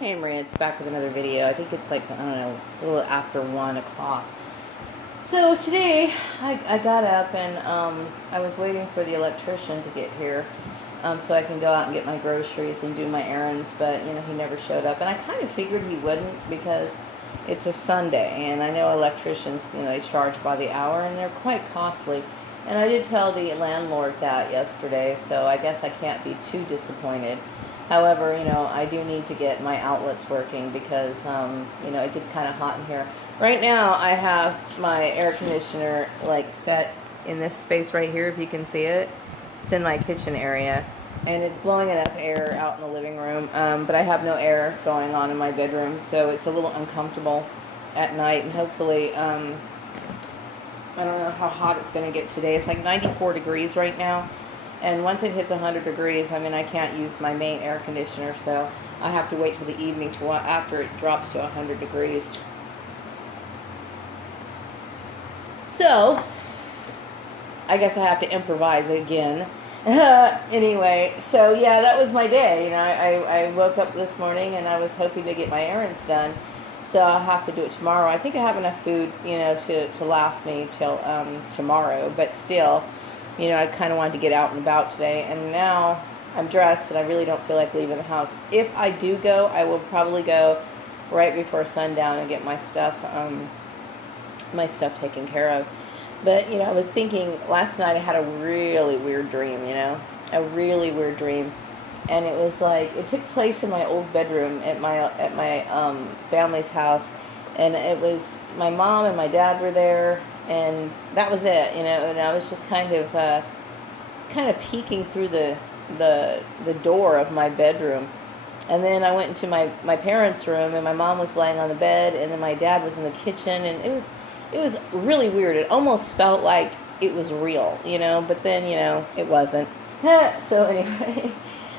Hey Maria, it's back with another video. I think it's like, I don't know, a little after 1 o'clock. So today, I got up and I was waiting for the electrician to get here so I can go out and get my groceries and do my errands, but, he never showed up. And I kind of figured he wouldn't because it's a Sunday, and I know electricians, they charge by the hour, and they're quite costly. And I did tell the landlord that yesterday, so I guess I can't be too disappointed. However, I do need to get my outlets working because, it gets kind of hot in here. Right now, I have my air conditioner, set in this space right here, if you can see it. It's in my kitchen area, and it's blowing enough air out in the living room, but I have no air going on in my bedroom, so it's a little uncomfortable at night, and hopefully, I don't know how hot it's going to get today. It's like 94 degrees right now. And once it hits 100 degrees, I can't use my main air conditioner, so I have to wait till the evening after it drops to 100 degrees. So, I guess I have to improvise again. Anyway, so yeah, that was my day. I woke up this morning and I was hoping to get my errands done. So I'll have to do it tomorrow. I think I have enough food, to last me till tomorrow, but still. I kind of wanted to get out and about today, and now I'm dressed and I really don't feel like leaving the house. If I do go, I will probably go right before sundown and get my stuff taken care of. But, I was thinking last night I had a really weird dream, a really weird dream. And it was like, it took place in my old bedroom at my family's house, and it was, my mom and my dad were there, and that was it, and I was just kind of peeking through the door of my bedroom. And then I went into my parents' room, and my mom was laying on the bed, and then my dad was in the kitchen, and it was really weird. It almost felt like it was real, but then, it wasn't. So anyway,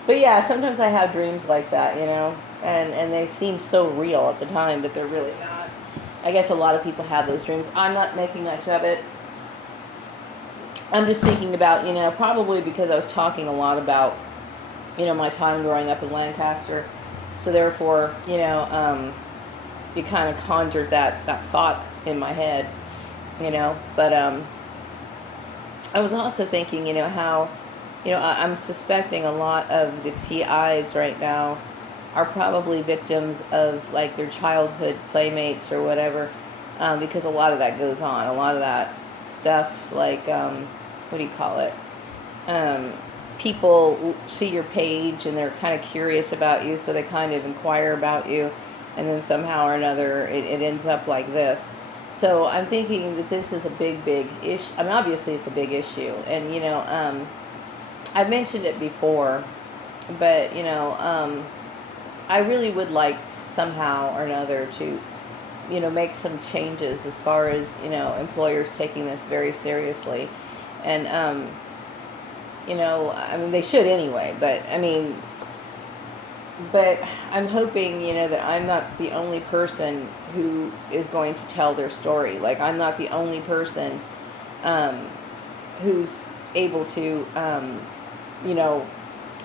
but yeah, sometimes I have dreams like that, and they seem so real at the time, but they're really not. I guess a lot of people have those dreams. I'm not making much of it. I'm just thinking about, probably because I was talking a lot about, my time growing up in Lancaster. So therefore, you kind of conjured that thought in my head, But I was also thinking, how, I'm suspecting a lot of the TIs right now are probably victims of their childhood playmates or whatever, because a lot of that goes on. A lot of that stuff, what do you call it? People see your page and they're kind of curious about you, so they kind of inquire about you, and then somehow or another it ends up like this. So I'm thinking that this is a big issue. Obviously it's a big issue, and I've mentioned it before, but I really would like somehow or another to, make some changes as far as, employers taking this very seriously. And, they should anyway, but I'm hoping, that I'm not the only person who is going to tell their story. I'm not the only person, who's able to,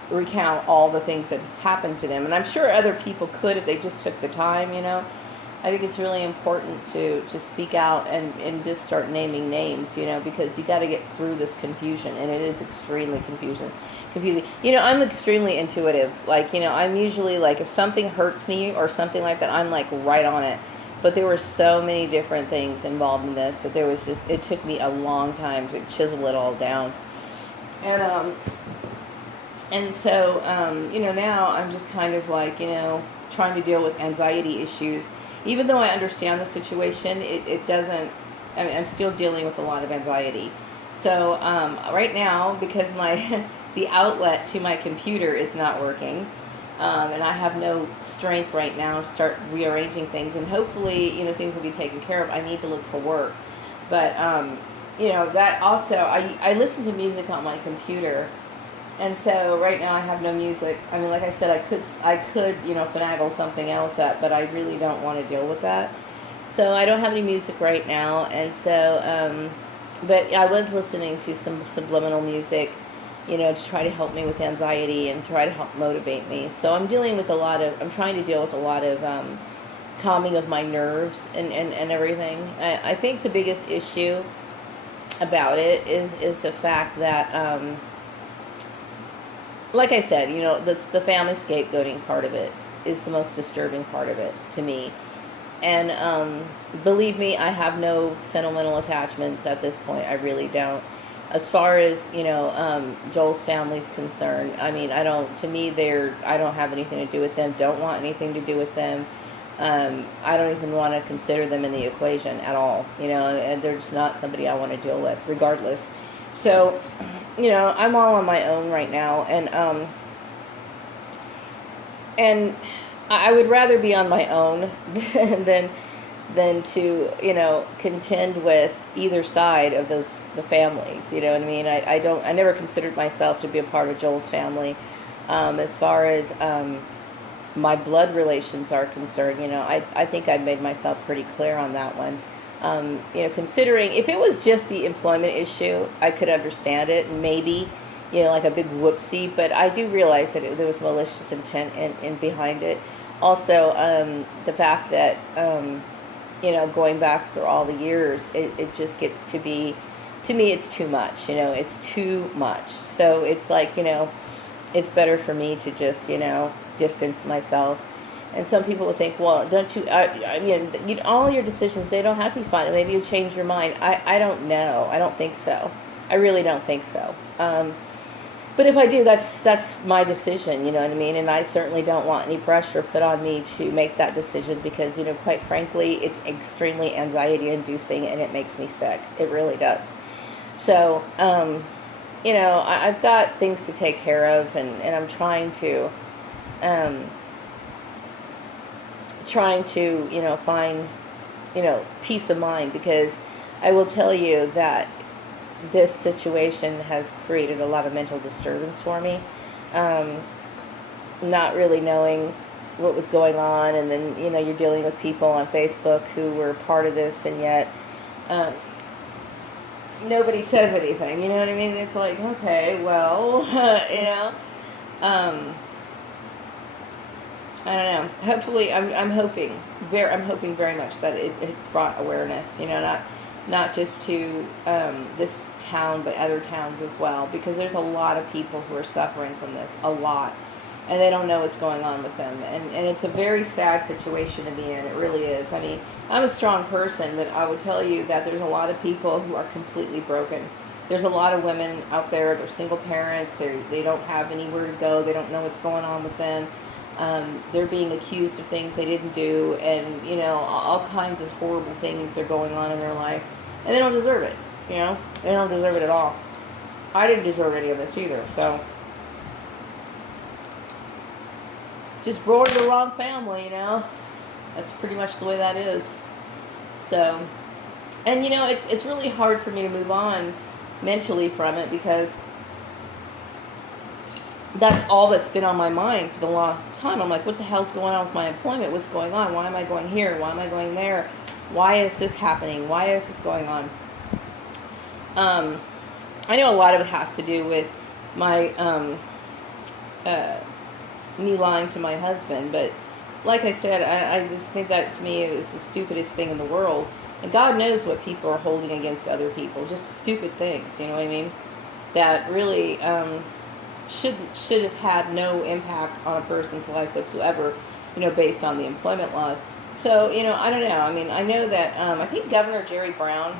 recount all the things that have happened to them. And I'm sure other people could if they just took the time, I think it's really important to speak out and just start naming names, because you got to get through this confusion, and it is extremely confusing. I'm extremely intuitive. I'm usually, if something hurts me or something like that, I'm right on it. But there were so many different things involved in this that it took me a long time to chisel it all down. And so, now I'm just kind of trying to deal with anxiety issues. Even though I understand the situation, it doesn't, I'm still dealing with a lot of anxiety. So, right now, because the outlet to my computer is not working, and I have no strength right now to start rearranging things, and hopefully, things will be taken care of. I need to look for work. But, that also, I listen to music on my computer. And so right now I have no music. Like I said, I could, finagle something else up, but I really don't want to deal with that. So I don't have any music right now. And so, but I was listening to some subliminal music to try to help me with anxiety and try to help motivate me. So I'm trying to deal with a lot of calming of my nerves and everything. I think the biggest issue about it is the fact that, like I said, the family scapegoating part of it is the most disturbing part of it to me. And believe me, I have no sentimental attachments at this point. I really don't. As far as Joel's family's concerned, I mean, I don't have anything to do with them. Don't want anything to do with them. I don't even want to consider them in the equation at all. And they're just not somebody I want to deal with, regardless. So, I'm all on my own right now, and I would rather be on my own than to contend with either side of the families. You know what I mean? I never considered myself to be a part of Joel's family. As far as my blood relations are concerned, I think I've made myself pretty clear on that one. Considering if it was just the employment issue, I could understand it, and maybe like a big whoopsie, but I do realize that there was malicious intent in behind it. Also, the fact that going back through all the years, it just gets to be, to me, it's too much. It's too much. So it's like, it's better for me to just distance myself. And some people will think, well, don't you? I mean, all your decisions, they don't have to be final. Maybe you change your mind. I don't know. I don't think so. I really don't think so. But if I do, that's my decision, you know what I mean? And I certainly don't want any pressure put on me to make that decision because, quite frankly, it's extremely anxiety-inducing and it makes me sick. It really does. So, I've got things to take care of, and I'm trying to find, peace of mind, because I will tell you that this situation has created a lot of mental disturbance for me. Not really knowing what was going on, and then, you're dealing with people on Facebook who were part of this, and yet nobody says anything, you know what I mean? It's like, okay, well, I don't know. Hopefully, I'm hoping very much that it's brought awareness, not just to this town, but other towns as well, because there's a lot of people who are suffering from this, a lot, and they don't know what's going on with them, and it's a very sad situation to be in. It really is. I mean, I'm a strong person, but I will tell you that there's a lot of people who are completely broken. There's a lot of women out there, they're single parents, they don't have anywhere to go, they don't know what's going on with them. They're being accused of things they didn't do, and all kinds of horrible things are going on in their life, and they don't deserve it. They don't deserve it at all. I didn't deserve any of this either. So just born to the wrong family. That's pretty much the way that is. So, and it's really hard for me to move on mentally from it, because that's all that's been on my mind for the long time. I'm like, what the hell's going on with my employment? What's going on? Why am I going here? Why am I going there? Why is this happening? Why is this going on? I know a lot of it has to do with my me lying to my husband, but like I said, I just think that, to me, it was the stupidest thing in the world. And God knows what people are holding against other people, just stupid things, you know what I mean? That really should have had no impact on a person's life whatsoever, based on the employment laws. So, I don't know. I mean, I know that I think Governor Jerry Brown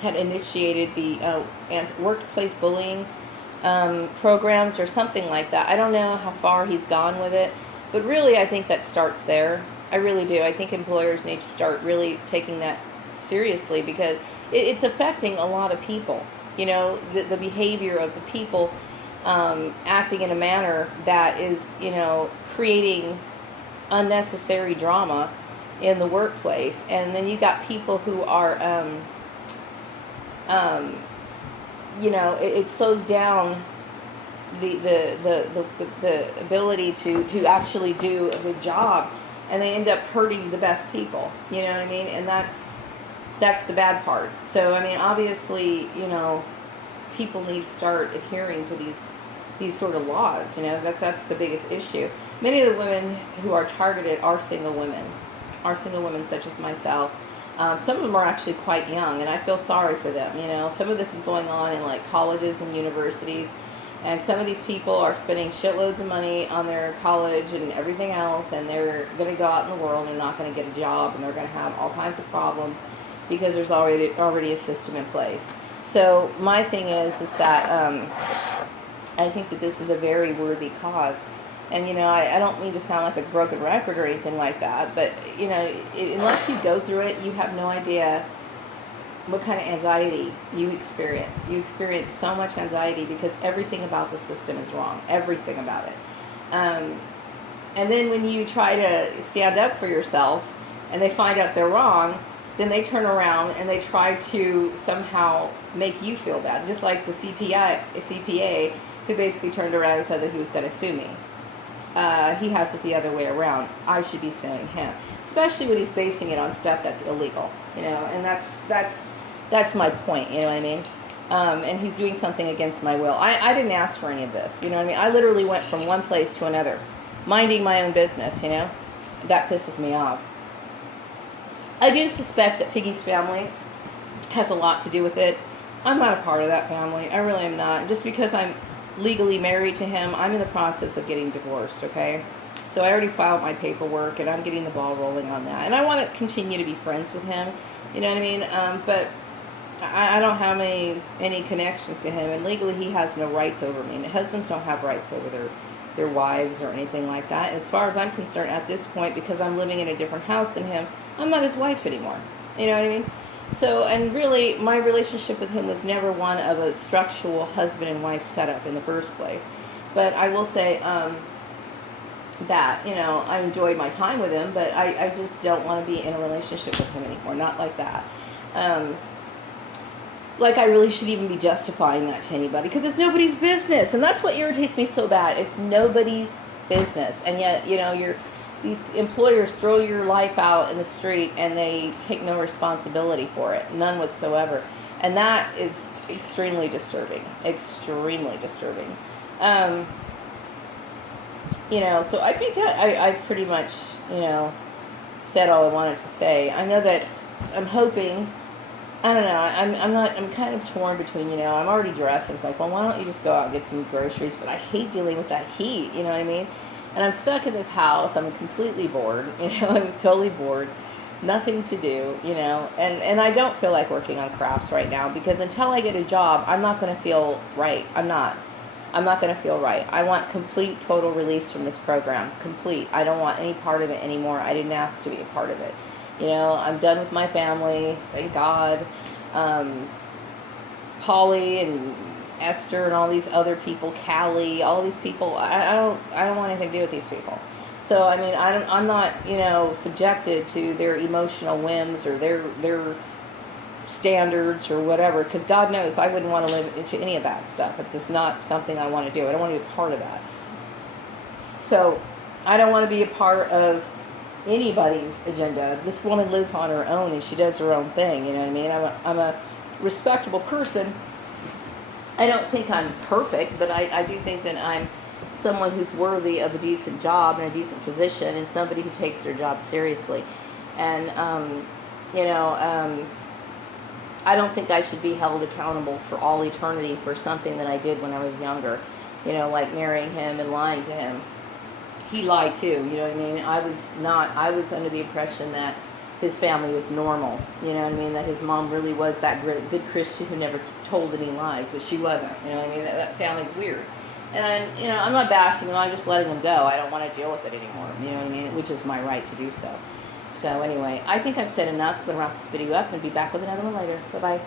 had initiated the workplace bullying programs or something like that. I don't know how far he's gone with it, but really I think that starts there. I really do. I think employers need to start really taking that seriously, because it's affecting a lot of people. The behavior of the people acting in a manner that is, creating unnecessary drama in the workplace. And then you got people who are it slows down the ability to actually do a good job, and they end up hurting the best people, you know what I mean? And that's the bad part. So, I mean, obviously, people need to start adhering to these sort of laws. You know, that's the biggest issue. Many of the women who are targeted are single women such as myself. Some of them are actually quite young, and I feel sorry for them. You know, some of this is going on in like colleges and universities, and some of these people are spending shitloads of money on their college and everything else, and they're going to go out in the world and they're not going to get a job, and they're going to have all kinds of problems because there's already a system in place. So my thing is that I think that this is a very worthy cause. And, you know, I don't mean to sound like a broken record or anything like that, but, you know, unless you go through it, you have no idea what kind of anxiety you experience. You experience so much anxiety because everything about the system is wrong. Everything about it. And then when you try to stand up for yourself and they find out they're wrong, then they turn around and they try to somehow make you feel bad. Just like the CPA who basically turned around and said that he was going to sue me. He has it the other way around. I should be suing him, especially when he's basing it on stuff that's illegal, you know. And that's my point, you know what I mean? And he's doing something against my will. I didn't ask for any of this, you know what I mean? I literally went from one place to another, minding my own business, you know. That pisses me off. I do suspect that Piggy's family has a lot to do with it. I'm not a part of that family. I really am not. Just because I'm legally married to him, I'm in the process of getting divorced, okay? So I already filed my paperwork, and I'm getting the ball rolling on that. And I want to continue to be friends with him, you know what I mean? But I don't have any connections to him, and legally he has no rights over me. And husbands don't have rights over their wives or anything like that. As far as I'm concerned at this point, because I'm living in a different house than him, I'm not his wife anymore. You know what I mean? So, and really, my relationship with him was never one of a structural husband and wife setup in the first place. But I will say that, you know, I enjoyed my time with him, but I just don't want to be in a relationship with him anymore. Not like that. Like I really should even be justifying that to anybody, because it's nobody's business. And that's what irritates me so bad. It's nobody's business. And yet, you know, these employers throw your life out in the street and they take no responsibility for it, none whatsoever. And that is extremely disturbing, extremely disturbing. You know, so I think that I pretty much, you know, said all I wanted to say. I know that I'm hoping, I don't know, I'm kind of torn between, you know, I'm already dressed, and it's like, well, why don't you just go out and get some groceries? But I hate dealing with that heat, you know what I mean? And I'm stuck in this house. I'm completely bored. You know, I'm totally bored. Nothing to do, you know. And I don't feel like working on crafts right now, because until I get a job, I'm not going to feel right. I'm not going to feel right. I want complete, total release from this program. Complete. I don't want any part of it anymore. I didn't ask to be a part of it. You know, I'm done with my family. Thank God. Polly and Esther and all these other people, Callie, all these people, I don't want anything to do with these people. So, I mean, I'm not, you know, subjected to their emotional whims or their standards or whatever, because God knows I wouldn't want to live into any of that stuff. It's just not something I want to do. I don't want to be a part of that. So, I don't want to be a part of anybody's agenda. This woman lives on her own and she does her own thing, you know what I mean? I'm a respectable person. I don't think I'm perfect, but I do think that I'm someone who's worthy of a decent job and a decent position, and somebody who takes their job seriously. And, you know, I don't think I should be held accountable for all eternity for something that I did when I was younger. You know, like marrying him and lying to him. He lied too, you know what I mean? I was under the impression that his family was normal, you know what I mean? That his mom really was that good Christian who never told any lies, but she wasn't, you know what I mean? That family's weird. And, you know, I'm not bashing them, I'm just letting them go. I don't want to deal with it anymore, you know what I mean? Which is my right to do so. So anyway, I think I've said enough. I'm going to wrap this video up and be back with another one later. Bye-bye.